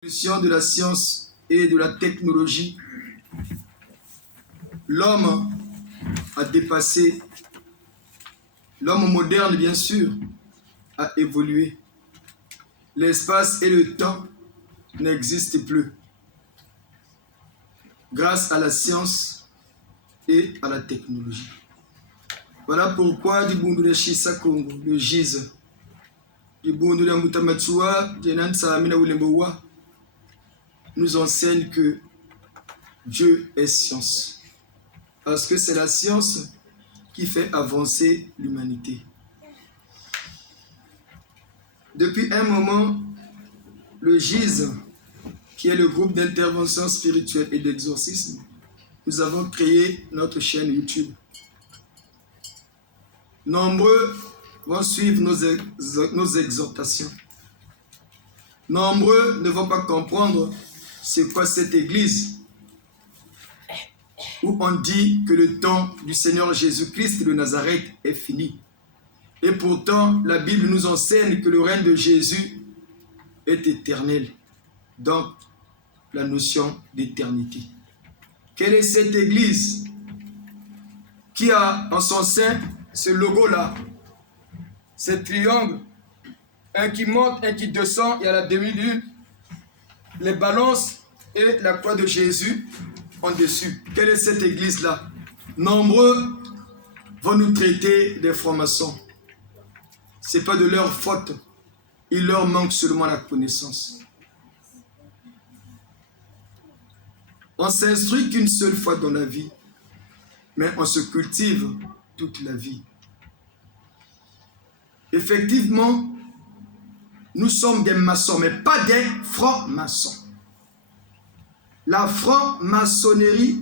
L'évolution de la science et de la technologie, l'homme a dépassé, l'homme moderne bien sûr, a évolué. L'espace et le temps n'existent plus grâce à la science et à la technologie. Voilà pourquoi Dibundule Shisa Kongo, le GISE, Dibundule Mutamatsua, Jenan Saamina Wulembowa, nous enseigne que Dieu est science. Parce que c'est la science qui fait avancer l'humanité. Depuis un moment, le GISE, qui est le groupe d'intervention spirituelle et d'exorcisme, nous avons créé notre chaîne YouTube. Nombreux vont suivre nos exhortations. Nombreux ne vont pas comprendre c'est quoi cette église où on dit que le temps du Seigneur Jésus-Christ de Nazareth est fini. Et pourtant, la Bible nous enseigne que le règne de Jésus est éternel. Donc, la notion d'éternité. Quelle est cette église qui a en son sein ce logo-là, ce triangle, un qui monte, un qui descend, il y a la demi-lune, les balances et la croix de Jésus en dessus. Quelle est cette église-là? Nombreux vont nous traiter des francs-maçons. Ce n'est pas de leur faute. Il leur manque seulement la connaissance. On s'instruit qu'une seule fois dans la vie, mais on se cultive toute la vie. Effectivement, nous sommes des maçons, mais pas des francs-maçons. La franc-maçonnerie,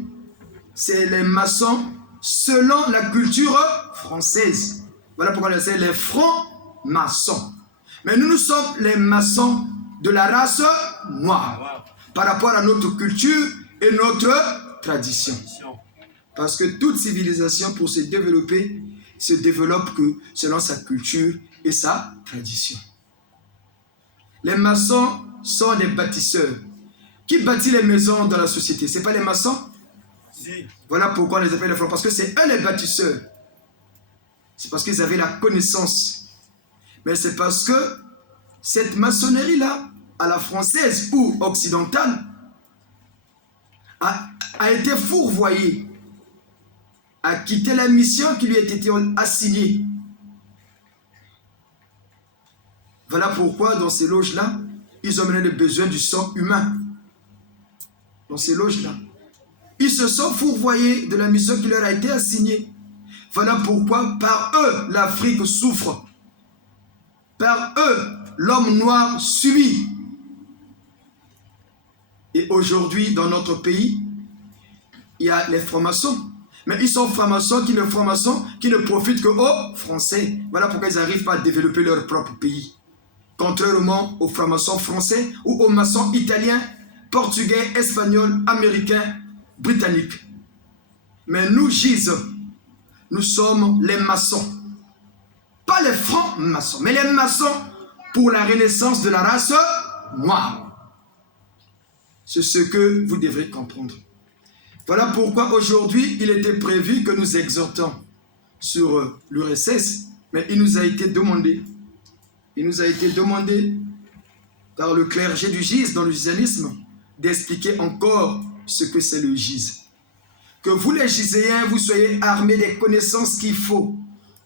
c'est les maçons selon la culture française. Voilà pourquoi on les francs-maçons. Mais nous sommes les maçons de la race noire par rapport à notre culture et notre tradition. Parce que toute civilisation, pour se développer, se développe que selon sa culture et sa tradition. Les maçons sont des bâtisseurs. Qui bâtit les maisons dans la société? Ce n'est pas les maçons? Si. Voilà pourquoi on les appelle les francs, parce que c'est eux les bâtisseurs. C'est parce qu'ils avaient la connaissance. Mais c'est parce que cette maçonnerie-là, à la française ou occidentale, a été fourvoyée, a quitté la mission qui lui a été assignée. Voilà pourquoi dans ces loges-là, ils ont mené le besoin du sang humain. Dans ces loges-là, ils se sont fourvoyés de la mission qui leur a été assignée. Voilà pourquoi par eux l'Afrique souffre. Par eux l'homme noir subit. Et aujourd'hui dans notre pays, il y a les francs-maçons. Mais ils sont francs-maçons qui ne profitent qu'aux Français. Voilà pourquoi ils n'arrivent pas à développer leur propre pays. Contrairement aux francs-maçons français ou aux maçons italiens, portugais, espagnols, américains, britanniques. Mais nous, GISE, nous sommes les maçons. Pas les francs-maçons, mais les maçons pour la renaissance de la race noire. C'est ce que vous devrez comprendre. Voilà pourquoi aujourd'hui, il était prévu que nous exhortons sur l'URSS, mais il nous a été demandé par le clergé du GISE dans le gisanisme d'expliquer encore ce que c'est le GISE. Que vous les giséens, vous soyez armés des connaissances qu'il faut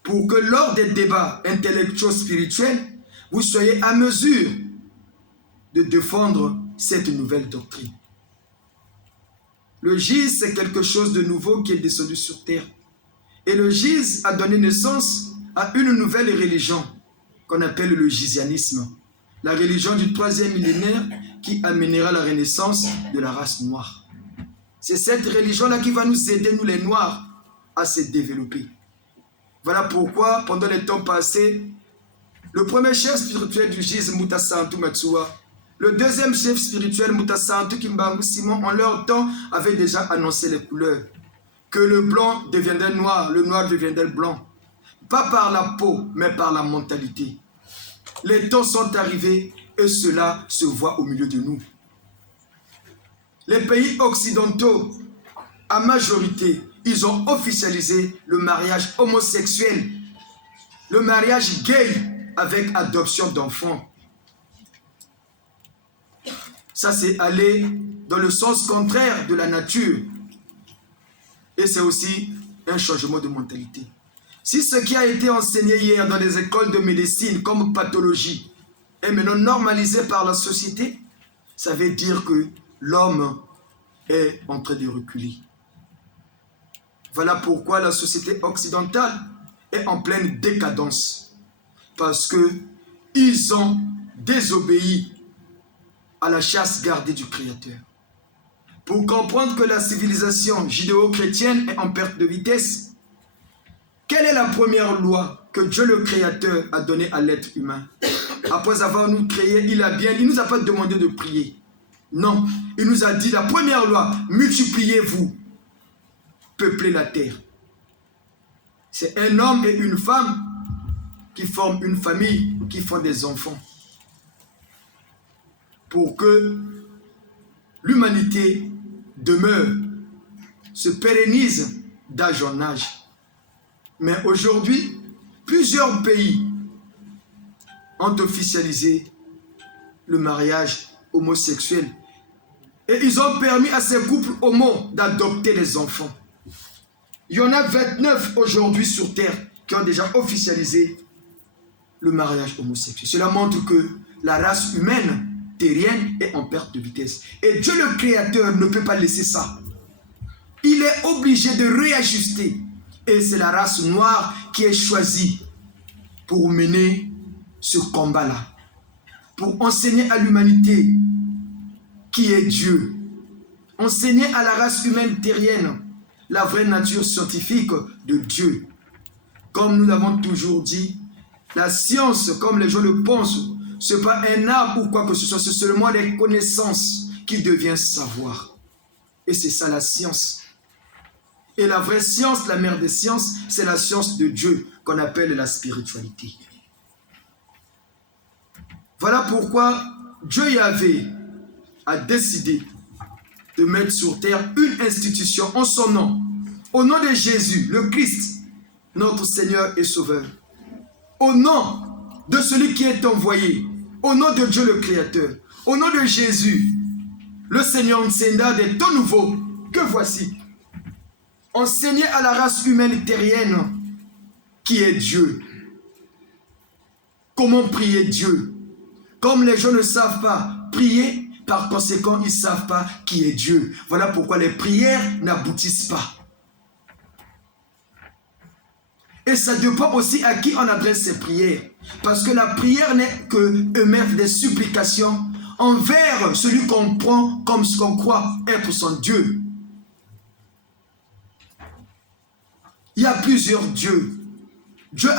pour que lors des débats intellectuels spirituels, vous soyez à mesure de défendre cette nouvelle doctrine. Le GISE, c'est quelque chose de nouveau qui est descendu sur terre. Et le GISE a donné naissance à une nouvelle religion qu'on appelle le gisianisme. La religion du 3e millénaire qui amènera la renaissance de la race noire. C'est cette religion-là qui va nous aider, nous les Noirs, à se développer. Voilà pourquoi, pendant les temps passés, le premier chef spirituel du GISE, Mutasantu Matsua, le deuxième chef spirituel, Mutasantu Kimbangu Simon, en leur temps, avait déjà annoncé les couleurs. Que le blanc deviendrait noir, le noir deviendrait blanc. Pas par la peau, mais par la mentalité. Les temps sont arrivés et cela se voit au milieu de nous. les pays occidentaux, à majorité, ils ont officialisé le mariage homosexuel, le mariage gay avec adoption d'enfants. Ça, c'est aller dans le sens contraire de la nature. Et c'est aussi un changement de mentalité. Si ce qui a été enseigné hier dans les écoles de médecine comme pathologie est maintenant normalisé par la société, ça veut dire que l'homme est en train de reculer. Voilà pourquoi la société occidentale est en pleine décadence. Parce qu'ils ont désobéi à la chasse gardée du Créateur. Pour comprendre que la civilisation judéo-chrétienne est en perte de vitesse, quelle est la première loi que Dieu le Créateur a donnée à l'être humain? Après avoir nous créé, il ne nous a pas demandé de prier. Non, il nous a dit la première loi, multipliez-vous, peuplez la terre. C'est un homme et une femme qui forment une famille, qui font des enfants. Pour que l'humanité demeure, se pérennise d'âge en âge. Mais aujourd'hui, plusieurs pays ont officialisé le mariage homosexuel. Et ils ont permis à ces couples homo d'adopter des enfants. Il y en a 29 aujourd'hui sur Terre qui ont déjà officialisé le mariage homosexuel. Cela montre que la race humaine terrienne est en perte de vitesse. Et Dieu le Créateur ne peut pas laisser ça. Il est obligé de réajuster. Et c'est la race noire qui est choisie pour mener ce combat-là. Pour enseigner à l'humanité qui est Dieu. Enseigner à la race humaine terrienne la vraie nature scientifique de Dieu. Comme nous l'avons toujours dit, la science, comme les gens le pensent, ce n'est pas un arbre ou quoi que ce soit, c'est seulement les connaissances qui deviennent savoir. Et c'est ça la science. Et la vraie science, la mère des sciences, c'est la science de Dieu qu'on appelle la spiritualité. Voilà pourquoi Dieu Yahvé a décidé de mettre sur terre une institution en son nom, au nom de Jésus, le Christ, notre Seigneur et Sauveur, au nom de celui qui est envoyé, au nom de Dieu le Créateur, au nom de Jésus, le Seigneur enseignera des temps nouveaux que voici. Enseigner à la race humaine terrienne qui est Dieu. Comment prier Dieu? Comme les gens ne savent pas prier, par conséquent, ils ne savent pas qui est Dieu. Voilà pourquoi les prières n'aboutissent pas. Et ça dépend aussi à qui on adresse ces prières. Parce que la prière n'est que émettre des supplications envers celui qu'on prend comme ce qu'on croit être son Dieu. Il y a plusieurs dieux. Dieu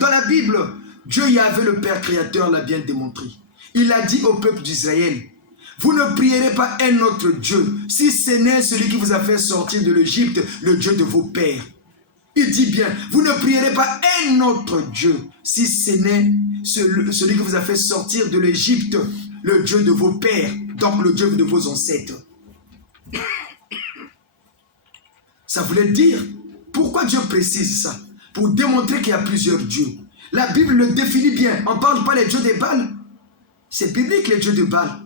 dans la Bible, Dieu Yahvé le Père Créateur l'a bien démontré. Il a dit au peuple d'Israël, vous ne prierez pas un autre Dieu, si ce n'est celui qui vous a fait sortir de l'Égypte, le Dieu de vos pères. Il dit bien, vous ne prierez pas un autre Dieu, si ce n'est celui qui vous a fait sortir de l'Égypte, le Dieu de vos pères, donc le Dieu de vos ancêtres. Ça voulait dire, pourquoi Dieu précise ça? Pour démontrer qu'il y a plusieurs dieux. La Bible le définit bien, on ne parle pas des dieux des Baals. C'est biblique les dieux de Baal.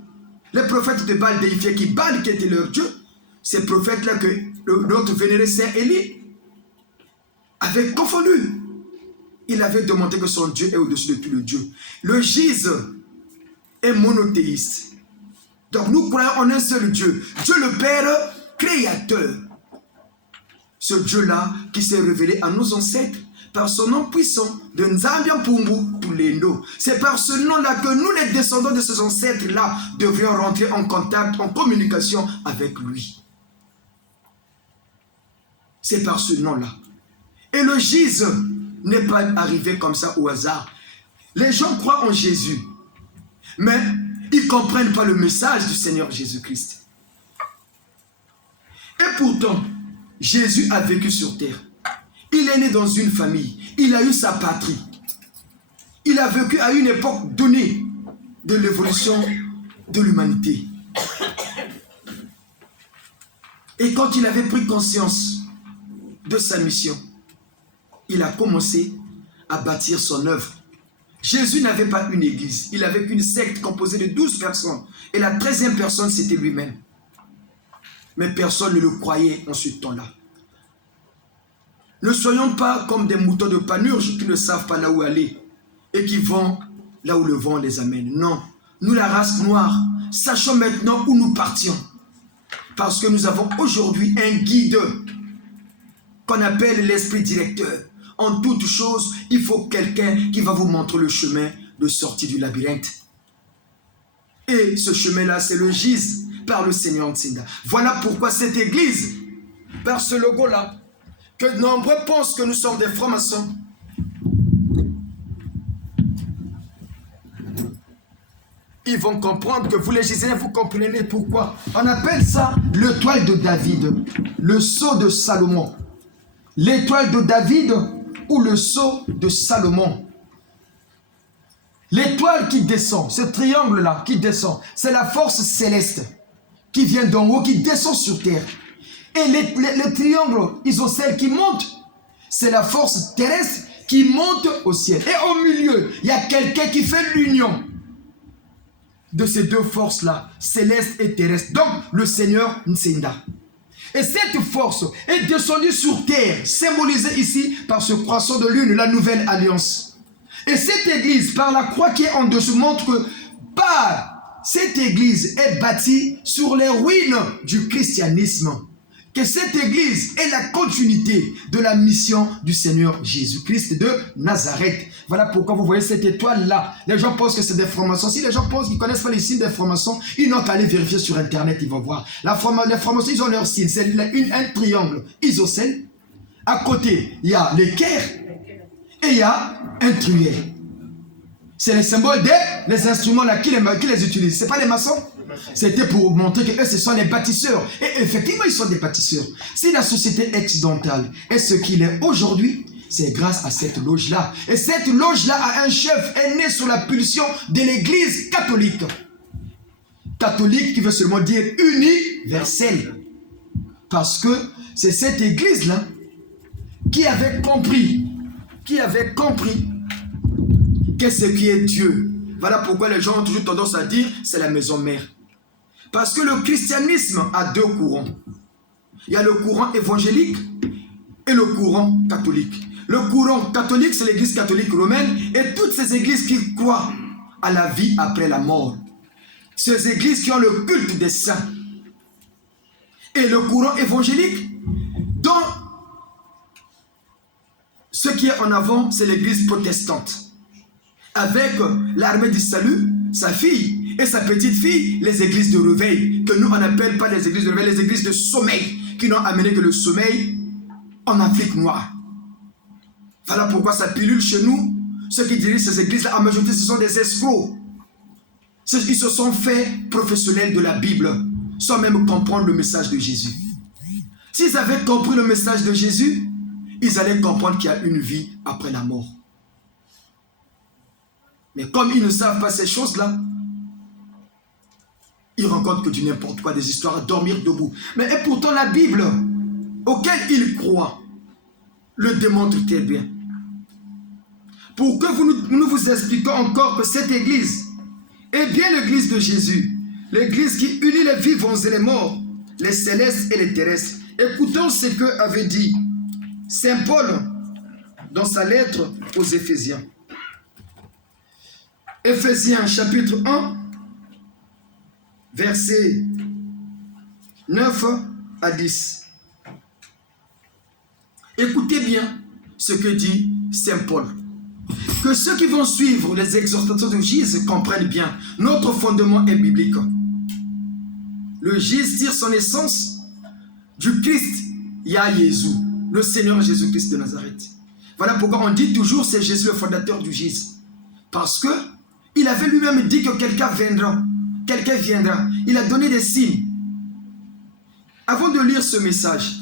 Les prophètes de Baal déifiaient qui Baal qui était leur Dieu. Ces prophètes-là que notre vénéré Saint Élie avait confondu. Il avait demandé que son Dieu est au-dessus de tout le Dieu. Le Gise est monothéiste. Donc nous croyons en un seul Dieu. Dieu le Père créateur. Ce Dieu-là qui s'est révélé à nos ancêtres par son nom puissant de Nzambian Pumbu Pulendo. C'est par ce nom-là que nous, les descendants de ces ancêtres-là, devrions rentrer en contact, en communication avec lui. C'est par ce nom-là. Et le Gise n'est pas arrivé comme ça au hasard. Les gens croient en Jésus, mais ils ne comprennent pas le message du Seigneur Jésus-Christ. Et pourtant, Jésus a vécu sur terre. Il est né dans une famille. Il a eu sa patrie. Il a vécu à une époque donnée de l'évolution de l'humanité. Et quand il avait pris conscience de sa mission, il a commencé à bâtir son œuvre. Jésus n'avait pas une église, il avait qu'une secte composée de 12 personnes. Et la 13e personne, c'était lui-même. Mais personne ne le croyait en ce temps-là. Ne soyons pas comme des moutons de panurge qui ne savent pas là où aller et qui vont là où le vent les amène. Non, nous la race noire, sachons maintenant où nous partions. Parce que nous avons aujourd'hui un guide qu'on appelle l'esprit directeur. En toute chose, il faut quelqu'un qui va vous montrer le chemin de sortie du labyrinthe. Et ce chemin-là, c'est le GIZ par le Seigneur Nsinda. Voilà pourquoi cette église, par ce logo-là, que nombreux pensent que nous sommes des francs-maçons. Ils vont comprendre que vous les Gisèens, vous comprenez pourquoi. On appelle ça l'étoile de David, le sceau de Salomon. L'étoile de David ou le sceau de Salomon. L'étoile qui descend, ce triangle-là qui descend, c'est la force céleste qui vient d'en haut, qui descend sur terre. Et les triangles isocèles qui montent, c'est la force terrestre qui monte au ciel. Et au milieu, il y a quelqu'un qui fait l'union de ces deux forces-là, céleste et terrestre. Donc, le Seigneur Nsinda. Et cette force est descendue sur terre, symbolisée ici par ce croissant de lune, la nouvelle alliance. Et cette église, par la croix qui est en dessous, montre que cette église est bâtie sur les ruines du christianisme. Que cette église est la continuité de la mission du Seigneur Jésus-Christ de Nazareth. Voilà pourquoi vous voyez cette étoile-là. Les gens pensent que c'est des francs-maçons. Si les gens pensent qu'ils ne connaissent pas les signes des francs-maçons, ils n'ont qu'à aller vérifier sur Internet, ils vont voir. Les francs-maçons, ils ont leur signe. C'est un triangle isocèle. À côté, il y a l'équerre et il y a un truel. C'est le symbole des instruments là qui les utilisent. Ce n'est pas les maçons. C'était pour montrer que eux, ce sont les bâtisseurs. Et effectivement, ils sont des bâtisseurs. Si la société occidentale est ce qu'il est aujourd'hui, c'est grâce à cette loge-là. Et cette loge-là a un chef, est né sous la pulsion de l'église catholique. Catholique qui veut seulement dire universel. Parce que c'est cette église-là qui avait compris que ce qui est Dieu. Voilà pourquoi les gens ont toujours tendance à dire c'est la maison mère. Parce que le christianisme a deux courants. Il y a le courant évangélique et le courant catholique. Le courant catholique, c'est l'église catholique romaine et toutes ces églises qui croient à la vie après la mort. Ces églises qui ont le culte des saints. Et le courant évangélique, dont ce qui est en avant, c'est l'église protestante. Avec l'armée du salut, sa fille et sa petite fille, les églises de réveil, que nous on n'appelle pas les églises de réveil, les églises de sommeil, qui n'ont amené que le sommeil en Afrique noire. Voilà pourquoi ça pilule chez nous. Ceux qui dirigent ces églises-là, en majorité, ce sont des escrocs. Ils se sont faits professionnels de la Bible, sans même comprendre le message de Jésus. S'ils avaient compris le message de Jésus, ils allaient comprendre qu'il y a une vie après la mort. Mais comme ils ne savent pas ces choses-là, ils rencontrent que du n'importe quoi, des histoires à dormir debout. Mais et pourtant la Bible, auquel ils croient, le démontre très bien. Pour que nous vous expliquons encore que cette église est bien l'église de Jésus, l'église qui unit les vivants et les morts, les célestes et les terrestres. Écoutons ce que avait dit Saint Paul dans sa lettre aux Éphésiens. Éphésiens chapitre 1, versets 9 à 10. Écoutez bien ce que dit Saint Paul. Que ceux qui vont suivre les exhortations de GIZ comprennent bien. Notre fondement est biblique. Le GIZ tire son essence du Christ Yah Jésus, le Seigneur Jésus-Christ de Nazareth. Voilà pourquoi on dit toujours c'est Jésus le fondateur du GIZ. Parce que il avait lui-même dit que quelqu'un viendra. Quelqu'un viendra. Il a donné des signes. Avant de lire ce message,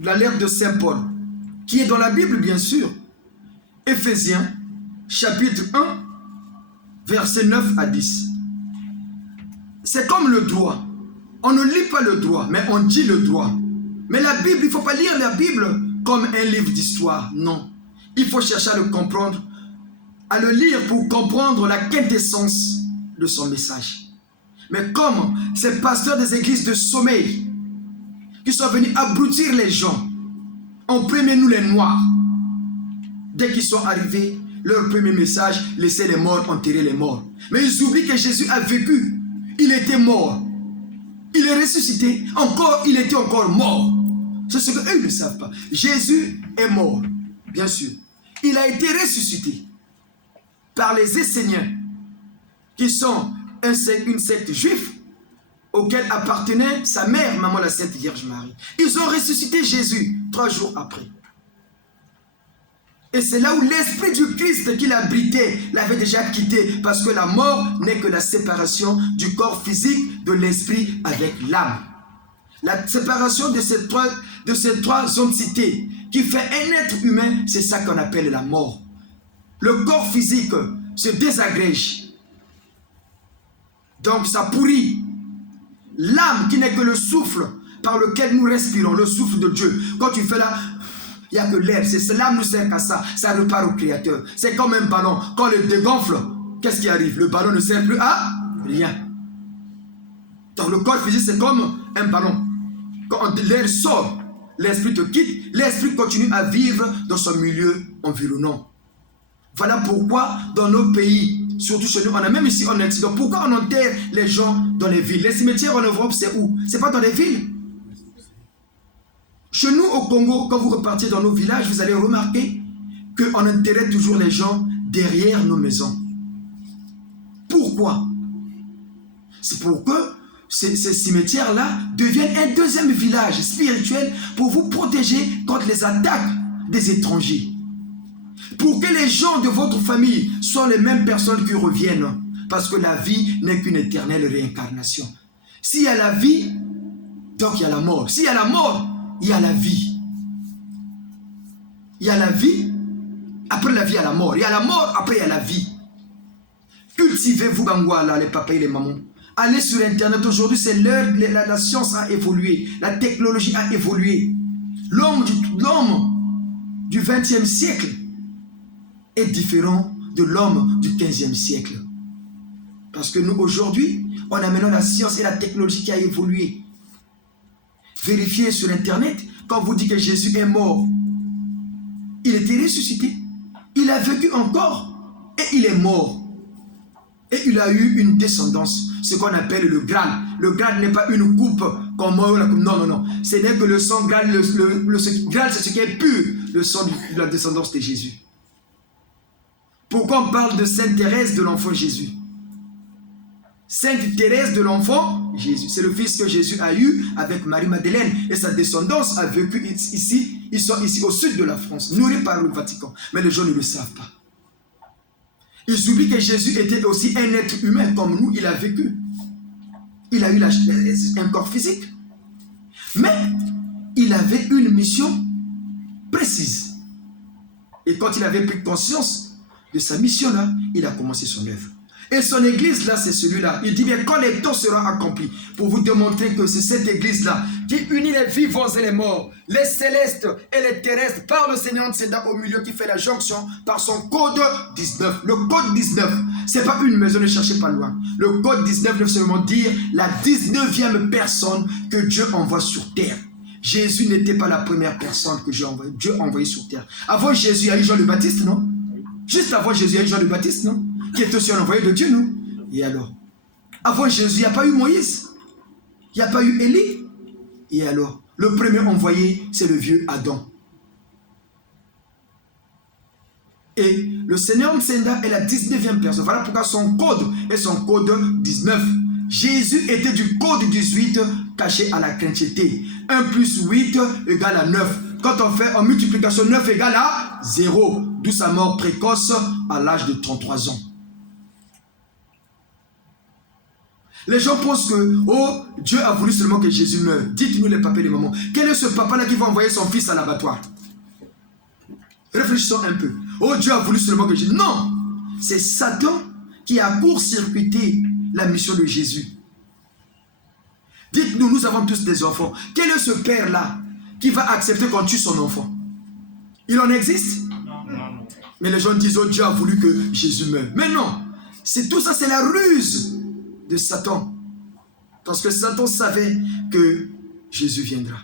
la lettre de Saint Paul, qui est dans la Bible bien sûr, Éphésiens, chapitre 1, versets 9 à 10. C'est comme le droit. On ne lit pas le droit, mais on dit le droit. Mais la Bible, il ne faut pas lire la Bible comme un livre d'histoire. Non. Il faut chercher à le comprendre, à le lire pour comprendre la quintessence de son message. Mais comme ces pasteurs des églises de sommeil qui sont venus abrutir les gens, en premier nous les noirs, dès qu'ils sont arrivés, leur premier message, laissez les morts enterrer les morts. Mais ils oublient que Jésus a vécu. Il était mort. Il est ressuscité. Encore, il était encore mort. C'est ce qu'eux ne savent pas. Jésus est mort, bien sûr. Il a été ressuscité par les Esséniens, qui sont une secte juive auquel appartenait sa mère, maman la Sainte Vierge Marie. Ils ont ressuscité Jésus 3 jours après. Et c'est là où l'esprit du Christ qu'il abritait l'avait déjà quitté, parce que la mort n'est que la séparation du corps physique de l'esprit avec l'âme. La séparation de ces trois entités qui fait un être humain, c'est ça qu'on appelle la mort. Le corps physique se désagrège. Donc ça pourrit. L'âme qui n'est que le souffle par lequel nous respirons, le souffle de Dieu. Quand tu fais là, il n'y a que l'air. L'âme ne sert qu'à ça. Ça repart au Créateur. C'est comme un ballon. Quand on le dégonfle, qu'est-ce qui arrive? Le ballon ne sert plus à rien. Donc le corps physique, c'est comme un ballon. Quand l'air sort, l'esprit te quitte, l'esprit continue à vivre dans son milieu environnant. Voilà pourquoi dans nos pays, surtout chez nous, on a même ici en Occident, pourquoi on enterre les gens dans les villes? Les cimetières en Europe, c'est où? C'est pas dans les villes. Chez nous au Congo, quand vous repartiez dans nos villages, vous allez remarquer qu'on enterrait toujours les gens derrière nos maisons. Pourquoi? C'est pour que ces cimetières-là deviennent un deuxième village spirituel pour vous protéger contre les attaques des étrangers. Pour que les gens de votre famille soient les mêmes personnes qui reviennent. Parce que la vie n'est qu'une éternelle réincarnation. S'il y a la vie, donc il y a la mort. S'il y a la mort, il y a la vie. Il y a la vie, après la vie, il y a la mort. Il y a la mort, après il y a la vie. Cultivez-vous, Bangwala, les papas et les mamans. Allez sur Internet. Aujourd'hui, c'est l'heure, la science a évolué. La technologie a évolué. L'homme du 20e siècle est différent de l'homme du 15e siècle. Parce que nous, aujourd'hui, on a maintenant la science et la technologie qui a évolué. Vérifiez sur Internet, quand vous dit que Jésus est mort, il était ressuscité. Il a vécu encore et il est mort. Et il a eu une descendance, ce qu'on appelle le Graal. Le Graal n'est pas une coupe comme moi. Non, non, non. Ce n'est que le sang Graal. Le Graal, c'est ce qui est pur, le sang de la descendance de Jésus. Pourquoi on parle de Sainte Thérèse de l'enfant Jésus? Sainte Thérèse de l'enfant Jésus. C'est le fils que Jésus a eu avec Marie-Madeleine. Et sa descendance a vécu ici. Ils sont ici au sud de la France, nourris par le Vatican. Mais les gens ne le savent pas. Ils oublient que Jésus était aussi un être humain comme nous. Il a vécu. Il a eu un corps physique. Mais il avait une mission précise. Et quand il avait pris conscience de sa mission-là, il a commencé son œuvre. Et son église-là, c'est celui-là. Il dit bien, quand les temps seront accomplis, pour vous démontrer que c'est cette église-là qui unit les vivants et les morts, les célestes et les terrestres, par le Seigneur Tseda au milieu qui fait la jonction par son code 19. Le code 19, c'est pas une maison, ne cherchez pas loin. Le code 19 veut seulement dire la 19e personne que Dieu envoie sur terre. Jésus n'était pas la première personne que Dieu a envoyé sur terre. Avant Jésus, il y a eu Jean le Baptiste, non? Juste avant Jésus, il y a eu Jean le Baptiste, non? Qui est aussi un envoyé de Dieu, non? Et alors? Avant Jésus, il n'y a pas eu Moïse. Il n'y a pas eu Élie. Et alors? Le premier envoyé, c'est le vieux Adam. Et le Seigneur Ntsenda est la 19e personne. Voilà pourquoi son code est son code 19. Jésus était du code 18 caché à la chrétienté. 1 plus 8 égale à 9. Quand on fait en multiplication, 9 égale à 0. D'où sa mort précoce à l'âge de 33 ans. Les gens pensent que, oh, Dieu a voulu seulement que Jésus meure. Dites-nous les papas et les mamans. Quel est ce papa-là qui va envoyer son fils à l'abattoir? Réfléchissons un peu. Oh, Dieu a voulu seulement que Jésus... Non! C'est Satan qui a court-circuité la mission de Jésus. Dites-nous, nous avons tous des enfants. Quel est ce père-là qui va accepter qu'on tue son enfant? Il en existe? Non. Mais les gens disent, oh, Dieu a voulu que Jésus meure. Mais non, tout ça, c'est la ruse de Satan. Parce que Satan savait que Jésus viendra.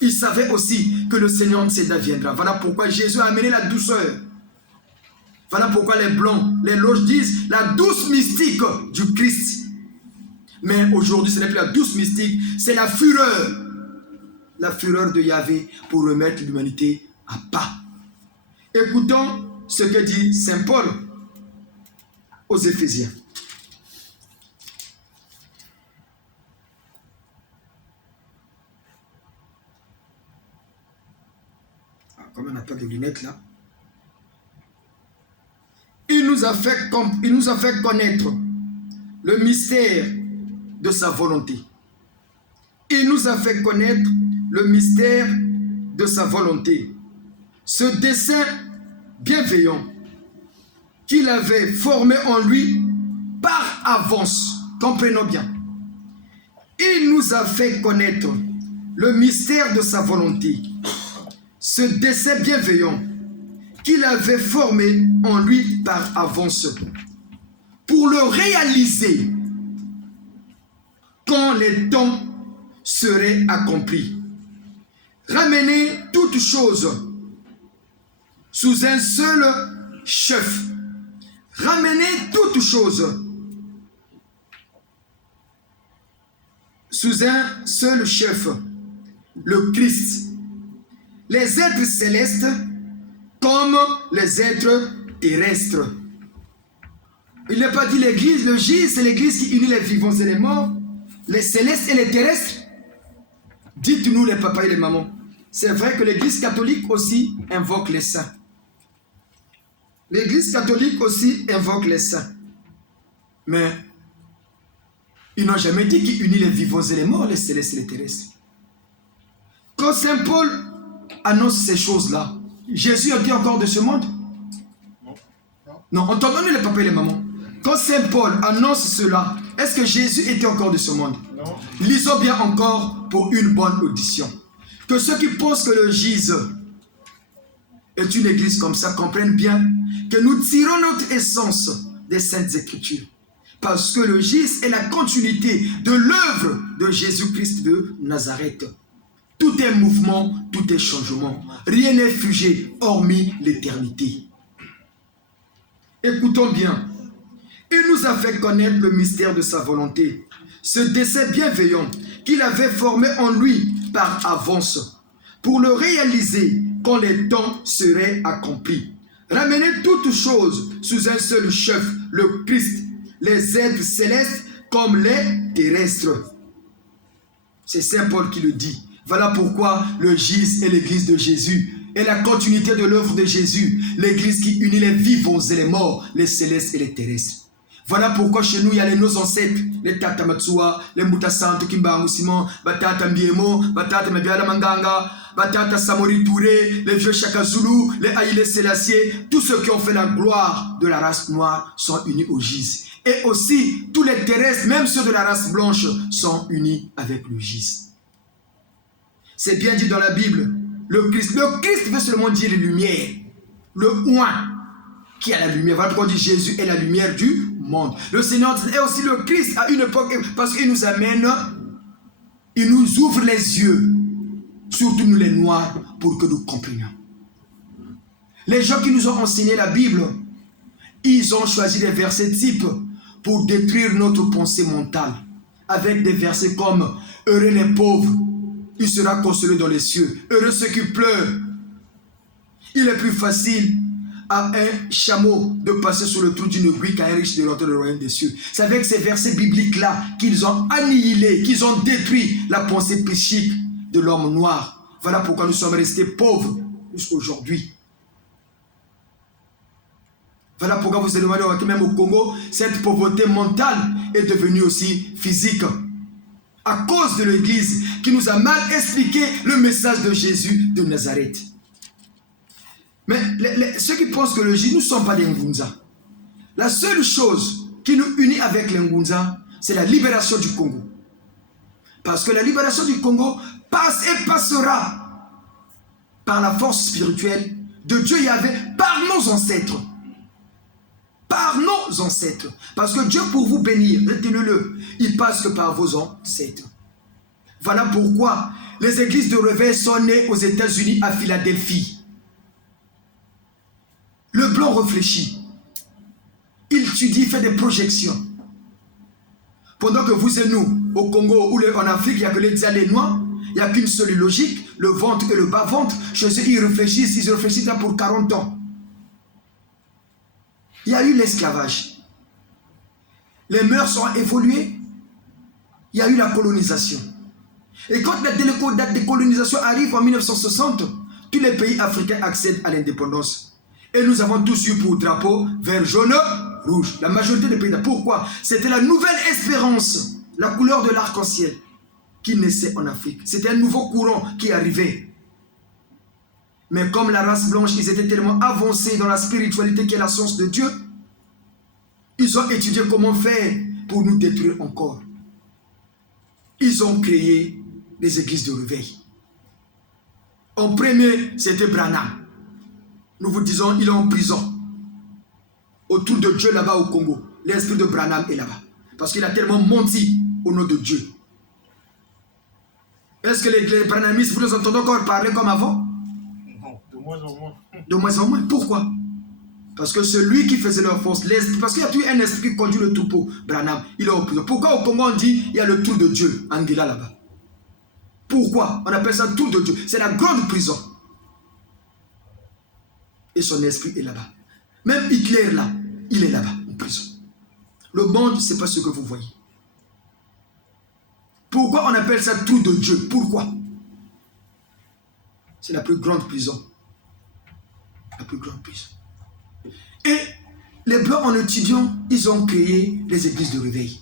Il savait aussi que le Seigneur Ntséda viendra. Voilà pourquoi Jésus a amené la douceur. Voilà pourquoi les Blancs, les loges disent la douce mystique du Christ. Mais aujourd'hui, ce n'est plus la douce mystique, c'est la fureur. La fureur de Yahvé pour remettre l'humanité à pas. Écoutons ce que dit Saint Paul aux Éphésiens. Comme on n'a pas de lunettes là. Il nous a fait connaître le mystère de sa volonté. Il nous a fait connaître le mystère de sa volonté. Ce dessein bienveillant qu'il avait formé en lui par avance. Comprenons bien. Il nous a fait connaître le mystère de sa volonté. Ce dessein bienveillant qu'il avait formé en lui par avance. Pour le réaliser quand les temps seraient accomplis. Ramener toutes choses sous un seul chef. Ramener toutes choses sous un seul chef, le Christ. Les êtres célestes comme les êtres terrestres. Il n'est pas dit l'église, le gîte, c'est l'église qui unit les vivants et les morts, les célestes et les terrestres. Dites-nous les papas et les mamans, c'est vrai que l'église catholique aussi invoque les saints. L'église catholique aussi invoque les saints. Mais ils n'ont jamais dit qu'il unit les vivants et les morts, les célestes et les terrestres. Quand Saint Paul annonce ces choses-là, Jésus était encore de ce monde? Non, entendons-nous les papas et les mamans. Quand Saint Paul annonce cela, est-ce que Jésus était encore de ce monde? Non. Lisons bien encore pour une bonne audition. Que ceux qui pensent que le GIZ est une église comme ça comprennent bien que nous tirons notre essence des Saintes Écritures. Parce que le GIZ est la continuité de l'œuvre de Jésus-Christ de Nazareth. Tout est mouvement, tout est changement. Rien n'est figé, hormis l'éternité. Écoutons bien. Il nous a fait connaître le mystère de sa volonté. Ce dessein bienveillant qu'il avait formé en lui par avance. Pour le réaliser quand les temps seraient accomplis. Ramener toutes choses sous un seul chef, le Christ. Les êtres célestes comme les terrestres. C'est Saint Paul qui le dit. Voilà pourquoi le GIZ est l'église de Jésus, est la continuité de l'œuvre de Jésus, l'église qui unit les vivants et les morts, les célestes et les terrestres. Voilà pourquoi chez nous, il y a nos ancêtres, les Tata Matsua, les Mouta Santo, Kimba Simon, Batata Mbiemo, Batata Mabiala Manganga, Batata Samori Touré, les vieux Chaka Zulu, les Haïlé Selassie, tous ceux qui ont fait la gloire de la race noire sont unis au GIZ. Et aussi, tous les terrestres, même ceux de la race blanche, sont unis avec le GIZ. C'est bien dit dans la Bible. Le Christ veut seulement dire lumière. Le oint qui a la lumière. Voilà pourquoi on dit Jésus est la lumière du monde. Le Seigneur est aussi le Christ à une époque parce qu'il nous amène, il nous ouvre les yeux, surtout nous les noirs, pour que nous comprenions. Les gens qui nous ont enseigné la Bible, ils ont choisi des versets types pour détruire notre pensée mentale. Avec des versets comme « Heureux les pauvres ». Il sera consolé dans les cieux. Heureux ceux qui pleurent. Il est plus facile à un chameau de passer sur le trou d'une aiguille qu'à un riche de rentrer dans le royaume des cieux. C'est avec ces versets bibliques-là qu'ils ont annihilé, qu'ils ont détruit la pensée psychique de l'homme noir. Voilà pourquoi nous sommes restés pauvres jusqu'à aujourd'hui. Voilà pourquoi vous allez voir que même au Congo, cette pauvreté mentale est devenue aussi physique. À cause de l'église qui nous a mal expliqué le message de Jésus de Nazareth. Mais ceux qui pensent que le GIZ, nous ne sommes pas des Ngunza. La seule chose qui nous unit avec les Ngunza, c'est la libération du Congo. Parce que la libération du Congo passe et passera par la force spirituelle de Dieu Yahvé, par nos ancêtres. Par nos ancêtres. Parce que Dieu, pour vous bénir, retenez-le, il passe que par vos ancêtres. Voilà pourquoi les églises de réveil sont nées aux États-Unis, à Philadelphie. Le blanc réfléchit. Il étudie, fait des projections. Pendant que vous et nous, au Congo ou en Afrique, il n'y a que les Noirs, il n'y a qu'une seule logique, le ventre et le bas-ventre. Chez eux, ils réfléchissent là pour 40 ans. Il y a eu l'esclavage. Les mœurs ont évolué. Il y a eu la colonisation. Et quand la décolonisation arrive en 1960, tous les pays africains accèdent à l'indépendance. Et nous avons tous eu pour drapeau vert, jaune, rouge. La majorité des pays. Pourquoi? C'était la nouvelle espérance, la couleur de l'arc-en-ciel qui naissait en Afrique. C'était un nouveau courant qui arrivait. Mais comme la race blanche, ils étaient tellement avancés dans la spiritualité qui est la science de Dieu, ils ont étudié comment faire pour nous détruire encore. Ils ont créé des églises de réveil. En premier, c'était Branham. Nous vous disons, il est en prison. Autour de Dieu là-bas au Congo. L'esprit de Branham est là-bas. Parce qu'il a tellement menti au nom de Dieu. Est-ce que les branhamistes, vous les entendez encore parler comme avant? Non, de moins en moins. De moins en moins. Pourquoi? Parce que celui qui faisait leur force, l'esprit, parce qu'il y a toujours un esprit qui conduit le troupeau, Branham, il est en prison. Pourquoi au Congo on dit il y a le trou de Dieu, Anguilla là-bas? Pourquoi? On appelle ça trou de Dieu. C'est la grande prison. Et son esprit est là-bas. Même Hitler là, il est là-bas, en prison. Le monde, ce n'est pas ce que vous voyez. Pourquoi on appelle ça trou de Dieu? Pourquoi? C'est la plus grande prison. La plus grande prison. Et les Blancs, en étudiant, ils ont créé les églises de réveil.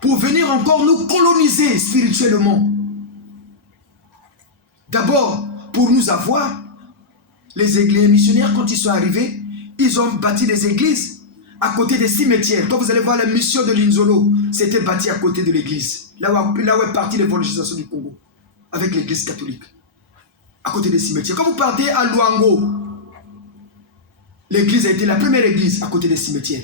Pour venir encore nous coloniser spirituellement. D'abord, pour nous avoir, les missionnaires, quand ils sont arrivés, ils ont bâti des églises à côté des cimetières. Quand vous allez voir la mission de Linzolo, c'était bâti à côté de l'église. Là où est partie l'évangélisation du Congo, avec l'église catholique. À côté des cimetières. Quand vous partez à Luango, l'église a été la première église à côté des cimetières.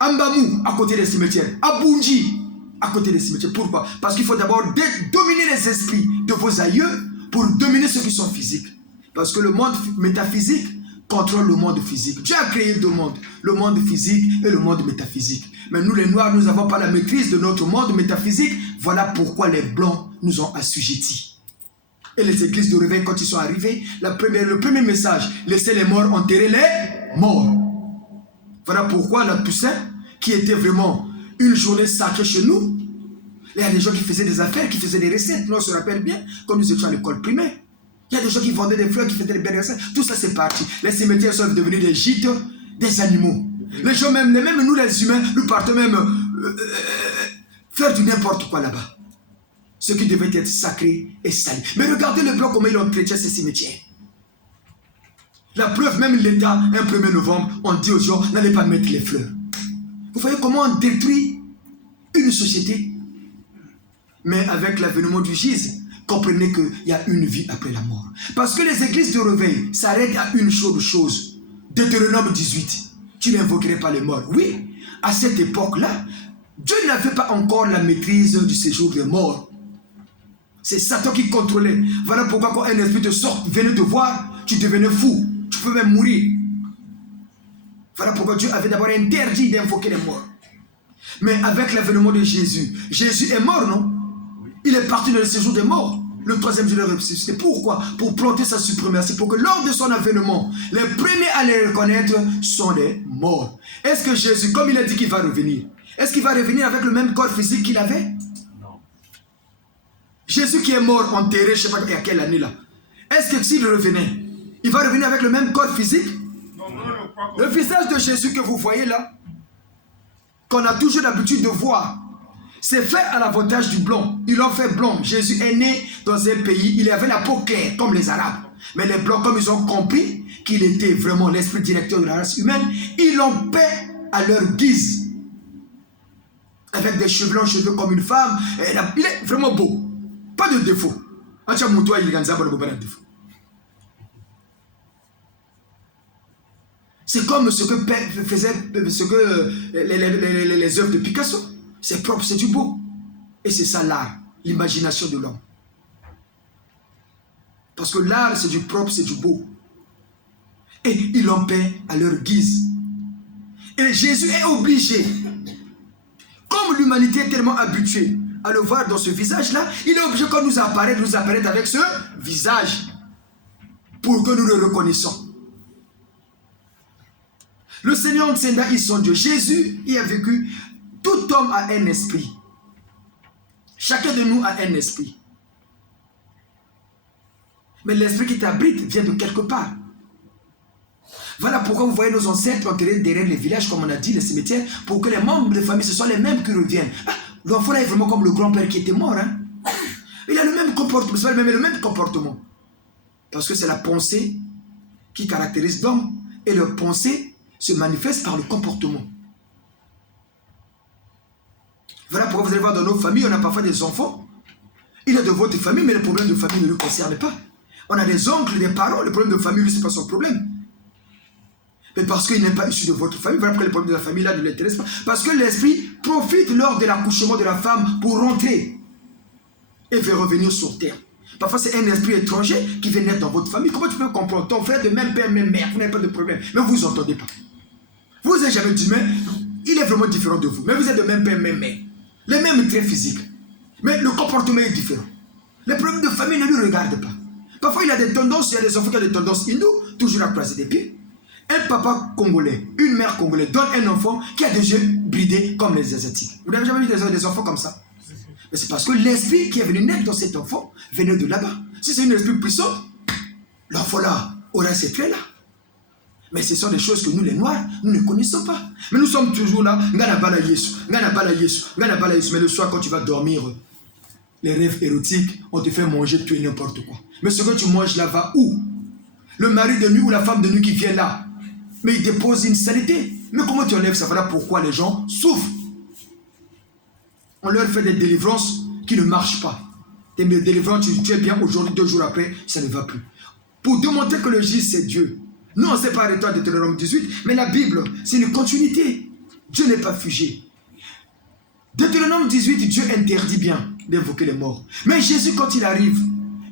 Ambamou, à côté des cimetières. Abunji, à côté des cimetières. Pourquoi? Parce qu'il faut d'abord dominer les esprits de vos aïeux pour dominer ceux qui sont physiques. Parce que le monde métaphysique contrôle le monde physique. Dieu a créé deux mondes, le monde physique et le monde métaphysique. Mais nous les Noirs, nous n'avons pas la maîtrise de notre monde métaphysique. Voilà pourquoi les Blancs nous ont assujettis. Et les églises de réveil, quand ils sont arrivés, le premier message, laissez les morts enterrer les morts. Voilà pourquoi la Toussaint, qui était vraiment une journée sacrée chez nous, il y a des gens qui faisaient des affaires, qui faisaient des recettes. Nous, on se rappelle bien, quand nous étions à l'école primaire. Il y a des gens qui vendaient des fleurs, qui faisaient des belles recettes. Tout ça, c'est parti. Les cimetières sont devenus des gîtes des animaux. Les gens, même nous, les humains, nous partons même faire du n'importe quoi là-bas. Ce qui devait être sacré et sali. Mais regardez les Blancs, comment ils ont traité ces cimetières. La preuve, même l'État, un 1er novembre, on dit aux gens, n'allez pas mettre les fleurs. Vous voyez comment on détruit une société. Mais avec l'avènement du GIZ, comprenez qu'il y a une vie après la mort. Parce que les églises de réveil s'arrêtent à une chose. Deutéronome 18. Tu n'invoquerais pas les morts. Oui, à cette époque-là, Dieu n'avait pas encore la maîtrise du séjour des morts. C'est Satan qui contrôlait. Voilà pourquoi quand un esprit te sort, venait te voir, tu devenais fou. Tu peux même mourir. Voilà pourquoi Dieu avait d'abord interdit d'invoquer les morts. Mais avec l'avènement de Jésus, Jésus est mort, non? Il est parti dans le séjour des morts. Le troisième jour de la ressuscité. Pourquoi? Pour planter sa suprématie. Pour que lors de son avènement, les premiers à les reconnaître sont les morts. Est-ce que Jésus, comme il a dit qu'il va revenir, est-ce qu'il va revenir avec le même corps physique qu'il avait? Non. Jésus qui est mort, enterré, je ne sais pas à quelle année là. Est-ce que s'il revenait, il va revenir avec le même corps physique? Non, le visage de Jésus que vous voyez là, qu'on a toujours l'habitude de voir, c'est fait à l'avantage du blanc. Ils l'ont fait blanc. Jésus est né dans un pays, il avait la peau claire, comme les Arabes. Mais les Blancs, comme ils ont compris qu'il était vraiment l'esprit directeur de la race humaine, ils l'ont peint à leur guise. avec des cheveux longs, cheveux comme une femme. Il est vraiment beau. Pas de défaut. C'est comme ce que faisaient les œuvres de Picasso. C'est propre, c'est du beau. Et c'est ça l'art, l'imagination de l'homme. Parce que l'art, c'est du propre, c'est du beau. Et ils l'ont peint à leur guise. Et Jésus est obligé, comme l'humanité est tellement habituée à le voir dans ce visage-là, il est obligé qu'on nous apparaît avec ce visage pour que nous le reconnaissons. Le Seigneur Ntsenda, ils sont Dieu. Jésus, il a vécu. Tout homme a un esprit. Chacun de nous a un esprit. Mais l'esprit qui t'abrite vient de quelque part. Voilà pourquoi vous voyez nos ancêtres enterrés derrière les villages, comme on a dit, les cimetières, pour que les membres de famille, ce soit les mêmes qui reviennent. Ah, l'enfant là est vraiment comme le grand-père qui était mort. Hein? Il a le même comportement, c'est le même comportement. Parce que c'est la pensée qui caractérise l'homme. Et leur pensée se manifeste par le comportement. Voilà pourquoi vous allez voir dans nos familles, on a parfois des enfants. Il est de votre famille, mais le problème de famille ne le concerne pas. On a des oncles, des parents, le problème de famille, lui, ce n'est pas son problème. Mais parce qu'il n'est pas issu de votre famille, voilà pourquoi le problème de la famille là ne l'intéresse pas. Parce que l'esprit profite lors de l'accouchement de la femme pour rentrer et veut revenir sur terre. Parfois c'est un esprit étranger qui vient naître dans votre famille. Comment tu peux comprendre? Ton frère de même père, même mère, vous n'avez pas de problème. Mais vous vous entendez pas. Vous n'avez jamais dit, mais il est vraiment différent de vous. Mais vous êtes de même père, même mère. Les mêmes traits physiques. Mais le comportement est différent. Les problèmes de famille ne lui regardent pas. Parfois il a des tendances, il y a des enfants qui ont des tendances hindoues, toujours à croiser des pieds. Un papa congolais, une mère congolaise donne un enfant qui a des yeux bridés comme les Asiatiques. Vous n'avez jamais vu des enfants comme ça? Mais c'est parce que l'esprit qui est venu naître dans cet enfant venait de là-bas. Si c'est un esprit puissant, l'enfant là aura ces traits-là. Mais ce sont des choses que nous les Noirs, nous ne connaissons pas. Mais nous sommes toujours là, Ngana bala Yesu, Ngana bala Yesu, Ngana bala Yesu. Mais le soir quand tu vas dormir, les rêves érotiques, on te fait manger tout et n'importe quoi. Mais ce que tu manges là va où? Le mari de nuit ou la femme de nuit qui vient là, mais il dépose une saleté. Mais comment tu enlèves ça? Voilà pourquoi les gens souffrent. On leur fait des délivrances qui ne marchent pas. Des délivrances, tu es bien aujourd'hui, 2 jours après, ça ne va plus. Pour démontrer que le juge c'est Dieu. Nous on ne sait pas arrêter de Deutéronome 18, mais la Bible, c'est une continuité. Dieu n'est pas figé. Deutéronome 18, Dieu interdit bien d'invoquer les morts. Mais Jésus, quand il arrive,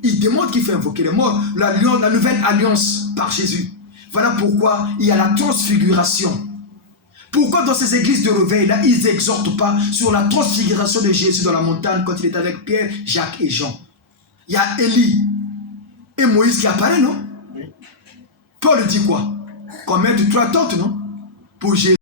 il démontre qu'il fait invoquer les morts. La nouvelle alliance par Jésus. Voilà pourquoi il y a la transfiguration. Pourquoi dans ces églises de réveil là, ils n'exhortent pas sur la transfiguration de Jésus dans la montagne quand il est avec Pierre, Jacques et Jean? Il y a Élie et Moïse qui apparaissent, non? Paul dit quoi? Qu'on met 3 tentes, non? Pour Jésus.